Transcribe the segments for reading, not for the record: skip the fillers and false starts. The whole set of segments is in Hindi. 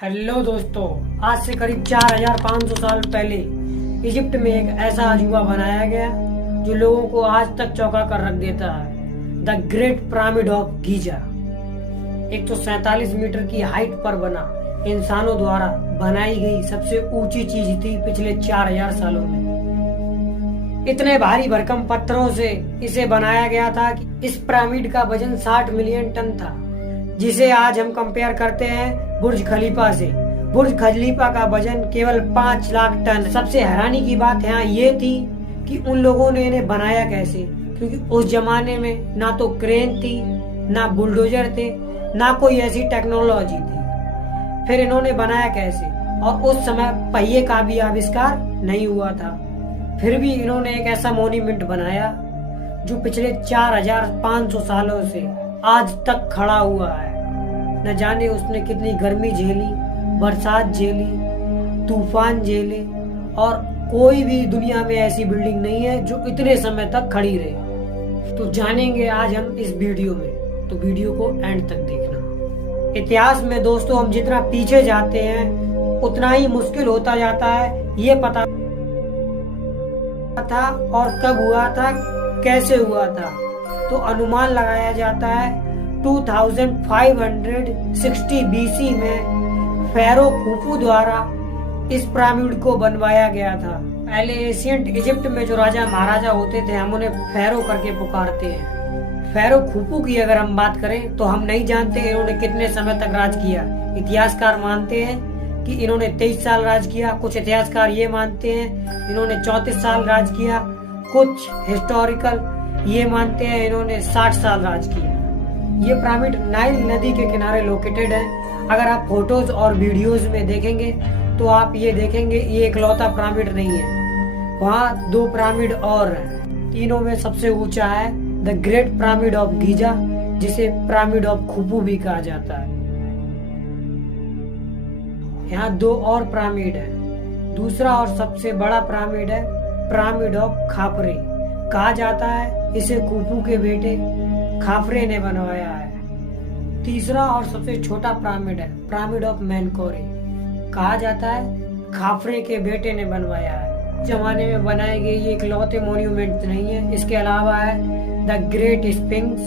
हेलो दोस्तों, आज से करीब 4500 साल पहले इजिप्ट में एक ऐसा अजूबा बनाया गया जो लोगों को आज तक चौंका कर रख देता है। The great pyramid of Giza 147 metre की हाइट पर बना इंसानों द्वारा बनाई गई सबसे ऊंची चीज थी पिछले 4000 सालों में। इतने भारी भरकम पत्थरों से इसे बनाया गया था कि इस पिरामिड का वजन 60 मिलियन टन था, जिसे आज हम कंपेयर करते हैं बुर्ज खलीफा से। बुर्ज खलीफा का वजन केवल 5 लाख टन। सबसे हैरानी की बात यहाँ ये थी कि उन लोगों ने इन्हें बनाया कैसे, क्योंकि उस जमाने में ना तो क्रेन थी, ना बुलडोजर थे, ना कोई ऐसी टेक्नोलॉजी थी। फिर इन्होंने बनाया कैसे? और उस समय पहिए का भी आविष्कार नहीं हुआ था। फिर भी इन्होंने एक ऐसा मॉन्यूमेंट बनाया जो पिछले 4500 सालों से आज तक खड़ा हुआ है। न जाने उसने कितनी गर्मी झेली, बरसात झेली, तूफान झेले, और कोई भी दुनिया में ऐसी बिल्डिंग नहीं है जो इतने समय तक खड़ी रहे। तो जानेंगे आज हम इस वीडियो में, तो वीडियो को एंड तक देखना। इतिहास में दोस्तों हम जितना पीछे जाते हैं उतना ही मुश्किल होता जाता है ये पता था और कब हुआ था, कैसे हुआ था। तो अनुमान लगाया जाता है 2560 बीसी में फेरो खुफू द्वारा इस पिरामिड को बनवाया गया था। पहले एशियंट इजिप्ट में जो राजा महाराजा होते थे हम उन्हें फेरो करके पुकारते हैं। फेरो खुफू की अगर हम बात करें तो हम नहीं जानते इन्होंने कितने समय तक राज किया। इतिहासकार मानते हैं कि इन्होंने 23 साल राज किया, कुछ इतिहासकार ये मानते हैं इन्होंने 34 साल राज किया, कुछ हिस्टोरिकल ये मानते हैं इन्होंने 60 साल राज किया। ये पिरामिड नाइल नदी के किनारे लोकेटेड है। अगर आप फोटोज और वीडियोस में देखेंगे तो आप ये देखेंगे ये इकलौता पिरामिड नहीं है, वहाँ 2 पिरामिड और हैं। तीनों में सबसे ऊंचा है the great pyramid of Giza, जिसे पिरामिड ऑफ खुफू भी कहा जाता है। यहाँ 2 और पिरामिड है। दूसरा और सबसे बड़ा पिरामिड है पिरामिड ऑफ खाफरे। कहा जाता है इसे खुफू के बेटे खाफरे ने बनवाया है। तीसरा और सबसे छोटा पिरामिड है पिरामिड ऑफ मेनकोरे। कहा जाता है खाफरे के बेटे ने बनवाया है। जमाने में बनाए गए ये इकलौते मॉन्यूमेंट नहीं है, इसके अलावा है द ग्रेट स्फिंक्स,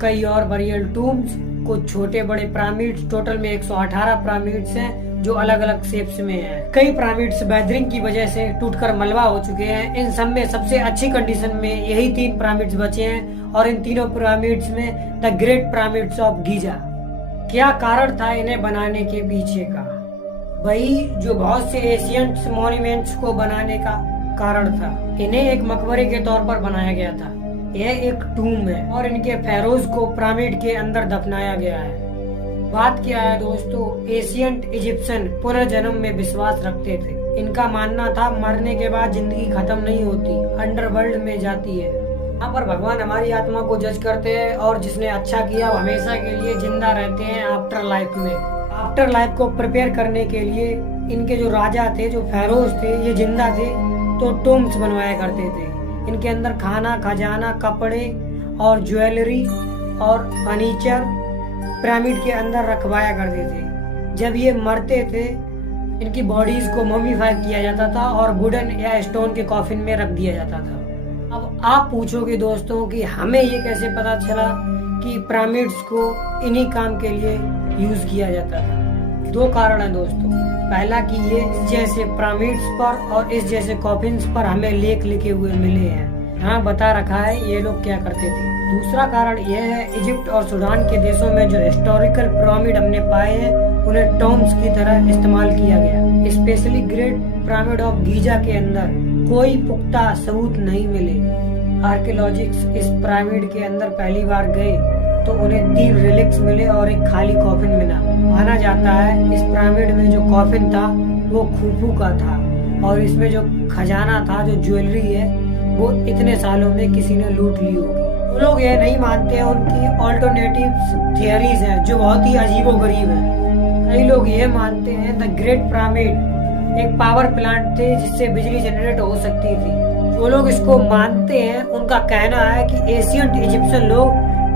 कई और बरियल टूम्स, कुछ छोटे बड़े पिरामिड्स। टोटल में 118 पिरामिड्स हैं जो अलग अलग शेप्स में हैं। कई पिरामिड्स वेदरिंग की वजह से टूटकर मलबा हो चुके हैं। इन सब में सबसे अच्छी कंडीशन में यही 3 पिरामिड्स बचे हैं, और इन तीनों पिरामिड्स में the great pyramids of Giza. क्या कारण था इन्हें बनाने के पीछे का? वही जो बहुत से एशियंट मॉन्यूमेंट्स को बनाने का कारण था। इन्हें एक मकबरे के तौर पर बनाया गया था। यह एक टूम है और इनके फेरोज को पिरामिड के अंदर दफनाया गया है। बात क्या है दोस्तों, एशियंट इजिप्शियन पुनर्जन्म में विश्वास रखते थे। इनका मानना था मरने के बाद जिंदगी खत्म नहीं होती, अंडरवर्ल्ड में जाती है। यहाँ पर भगवान हमारी आत्मा को जज करते हैं और जिसने अच्छा किया वो हमेशा के लिए जिंदा रहते हैं आफ्टर लाइफ में। आफ्टर लाइफ को प्रिपेयर करने के लिए इनके जो राजा थे, जो फेरोज थे, ये जिंदा थे तो टूम्स बनवाया करते थे। इनके अंदर खाना, खजाना, कपड़े और ज्वेलरी और फर्नीचर पिरामिड के अंदर रखवाया करते थे। जब ये मरते थे इनकी बॉडीज को मम्मीफाई किया जाता था और वुडन या स्टोन के कॉफिन में रख दिया जाता था। अब आप पूछोगे दोस्तों कि हमें ये कैसे पता चला कि पिरामिड्स को इन्हीं काम के लिए यूज किया जाता था? 2 कारण है दोस्तों। पहला कि ये इस जैसे पिरामिड्स पर और इस जैसे कॉफिन्स पर हमें लेख लिखे हुए मिले हैं, यहाँ बता रखा है ये लोग क्या करते थे। दूसरा कारण यह है इजिप्ट और सूडान के देशों में जो हिस्टोरिकल पिरामिड हमने पाए हैं उन्हें टॉम्स की तरह इस्तेमाल किया गया। Specially great pyramid of Giza के अंदर कोई पुख्ता सबूत नहीं मिले। आर्कियोलॉजिस्ट इस पिरामिड के अंदर पहली बार गए तो उन्हें 3 रिलिक्स मिले और एक खाली कॉफिन मिला। माना जाता है इस पिरामिड में जो कॉफिन था वो खुफू का था, और इसमें जो खजाना था, जो ज्वेलरी है, वो इतने सालों में किसी ने लूट ली होगी। वो लोग ये नहीं मानते हैं, उनकी ऑल्टरनेटिव थियरीज हैं जो बहुत ही अजीबोगरीब है। कई लोग ये मानते हैं द ग्रेट पिरामिड एक पावर प्लांट थे जिससे बिजली जनरेट हो सकती थी। जो लोग इसको मानते हैं उनका कहना है कि एशियंट इजिप्शियन लोग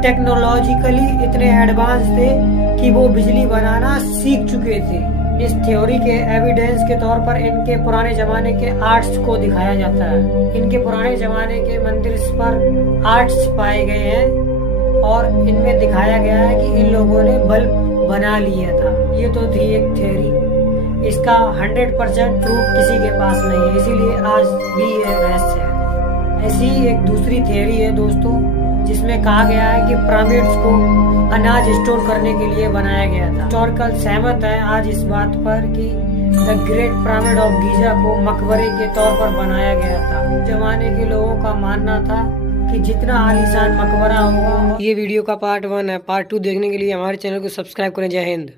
टेक्नोलॉजिकली इतने एडवांस थे कि वो बिजली बनाना सीख चुके थे। इस थ्योरी के एविडेंस के तौर पर इनके पुराने जमाने के आर्ट्स को दिखाया जाता है। इनके पुराने जमाने के मंदिर पर आर्ट्स पाए गए हैं और इनमें दिखाया गया है कि इन लोगों ने बल्ब बना लिया था। ये तो थी एक थ्योरी, इसका 100% प्रूफ किसी के पास नहीं है, इसीलिए आज भी ये रहस्य है। ऐसी ही एक दूसरी थ्योरी है दोस्तों, जिसमें कहा गया है कि पिरामिड्स को अनाज स्टोर करने के लिए बनाया गया था। हिस्टोरिकल सहमत है आज इस बात पर कि the great pyramid of Giza को मकबरे के तौर पर बनाया गया था। जमाने के लोगों का मानना था कि जितना आलीशान मकबरा होगा। ये वीडियो का पार्ट 1 है। पार्ट 2 देखने के लिए हमारे चैनल को सब्सक्राइब करें। जय हिंद।